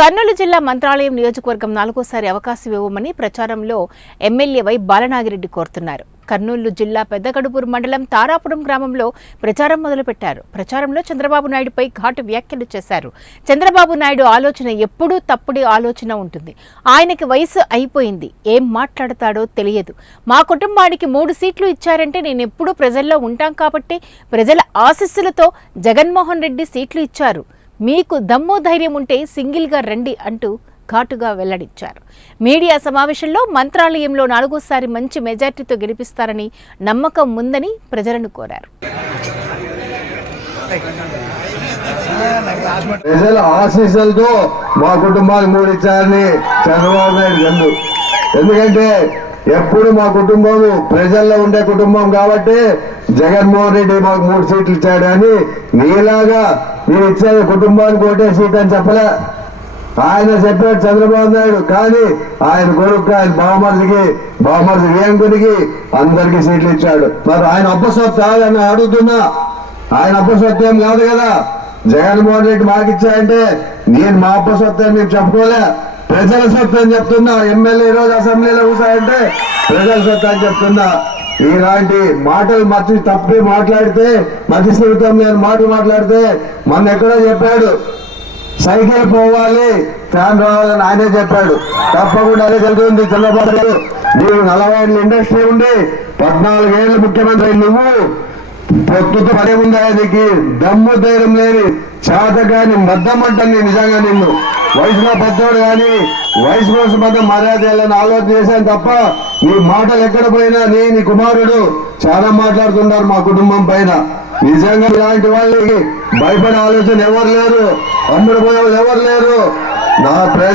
కర్నూలు జిల్లా మంత్రాలయం నియోజకవర్గం 4సారి అవకాశం ఇవ్వమని ప్రచారంలో ఎమ్మెల్యే వై బాలనాగిరెడ్డి కోరుతున్నారు. కర్నూలు జిల్లా పెద్దకడుపూరు మండలం తారాపురం గ్రామంలో ప్రచారం మొదలుపెట్టారు. ప్రచారంలో చంద్రబాబు నాయుడుపై ఘాటు వ్యాఖ్యలు చేశారు. చంద్రబాబు నాయుడు ఆలోచన ఎప్పుడూ తప్పుడు ఆలోచన ఉంటుంది. ఆయనకి వయసు అయిపోయింది, ఏం మాట్లాడతాడో తెలియదు. మా కుటుంబానికి 3 సీట్లు ఇచ్చారంటే నేనెప్పుడూ ప్రజల్లో ఉంటాం కాబట్టి ప్రజల ఆశీస్సులతో జగన్మోహన్ రెడ్డి సీట్లు ఇచ్చారు. మీకు దమ్ము ధైర్యం ఉంటే సింగిల్గా రండి అంటూ ఘాటుగా వెల్లడించారు. మీడియా సమావేశంలో మంత్రాలయంలో 4సారి మంచి మెజార్టీతో గెలిపిస్తారని నమ్మకం ఉందని ప్రజలను కోరారు. ప్రజల ఆశీస్సులతో మా కుటుంబానికి 3 ఇచ్చారని చంద్రబాబు నాయుడు ఎందుకంటే ఎప్పుడు మా కుటుంబం ప్రజల్లో ఉండే కుటుంబం కాబట్టి జగన్మోహన్ రెడ్డి మాకు 3 సీట్లు ఇచ్చాడు అని నీలాగా మీరు ఇచ్చేది కుటుంబానికి ఒకటే సీట్ అని చెప్పలే. ఆయన చెప్పాడు చంద్రబాబు నాయుడు, కానీ ఆయన కొడుకు ఆయన బావమరిది వేంకునికి అందరికీ సీట్లు ఇచ్చాడు. మరి ఆయన అప్పసొత్తు అని అడుగుతున్నా, ఆయన అప్పసొత్తు ఏం కాదు కదా. జగన్మోహన్ రెడ్డి మాకు ఇచ్చాయంటే నేను మా అప్పసొత్తు అని మేము చెప్పుకోలే, ప్రజల సొత్తు అని చెప్తున్నా. ఎమ్మెల్యే రోజు అసెంబ్లీలో కూర్చాయంటే ప్రజల సొత్తు అని చెప్తున్నా. ఇలాంటి మాటలు తప్పి మాట్లాడితే మధ్యస్థితం నేను మాట్లాడితే మొన్న ఎక్కడో చెప్పాడు సైకిల్ పోవాలి ఫ్యాన్ రావాలని ఆయనే చెప్పాడు. తప్పకుండా అదే జరుగుతుంది. చంద్రబాబు గారు నీవు 40 ఏళ్ళ ఇండస్ట్రీ ఉండి 14 ఏళ్ళు ముఖ్యమంత్రి, నువ్వు పొత్తుతో పని ఉందా? నీకు దమ్ము ధైర్యం లేని చేత కానీ మద్దమంటాను నిజంగా. నిన్ను వయసులో పెద్దోడు కానీ వయసు కోసం మధ్య మర్యాద చేయాలని ఆలోచన చేశాను తప్ప నీ మాటలు ఎక్కడ పోయినా నీ కుమారుడు చాలా మాట్లాడుతున్నారు మా కుటుంబం పైన. నిజంగా ఇలాంటి వాళ్ళకి భయపడే ఆలోచన ఎవరు లేరు, అమ్ముడు పోయే ఎవరు లేరు. నా ప్రజ